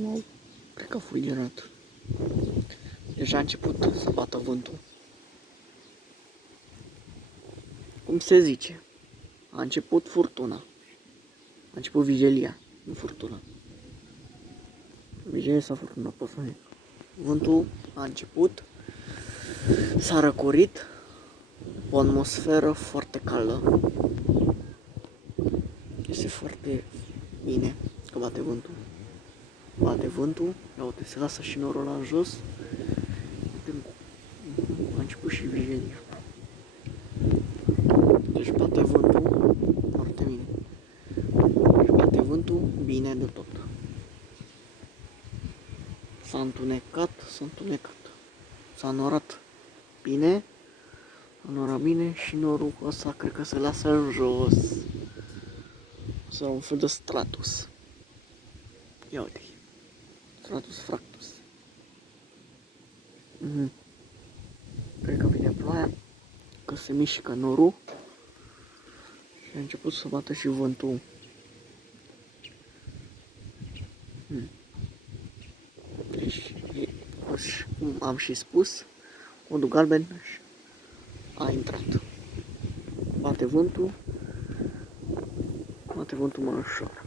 Nu, cred că a fulgerat. Deja a început să bată vântul. Cum se zice? A început furtuna. A început vigilia, nu furtuna. Vigilia sau furtuna, pot să zic. Vântul a început, s-a răcorit, o atmosferă foarte caldă. Este foarte bine că bate vântul. Bate vântul, ia uite, se lasă și norul la jos. A început și vigilia. Deci bate vântul foarte bine. Deci bate vântul bine de tot. S-a întunecat. S-a norat bine. S-a norat bine și norul ăsta cred că se lasă în jos. Să un fel de stratus. Ia uite. Stratus fractus. Cred că vine ploaia. Că se mișcă norul. Și a început să bată și vântul. Deci, cum am și spus, codul galben a intrat. Bate vântul mai ușor.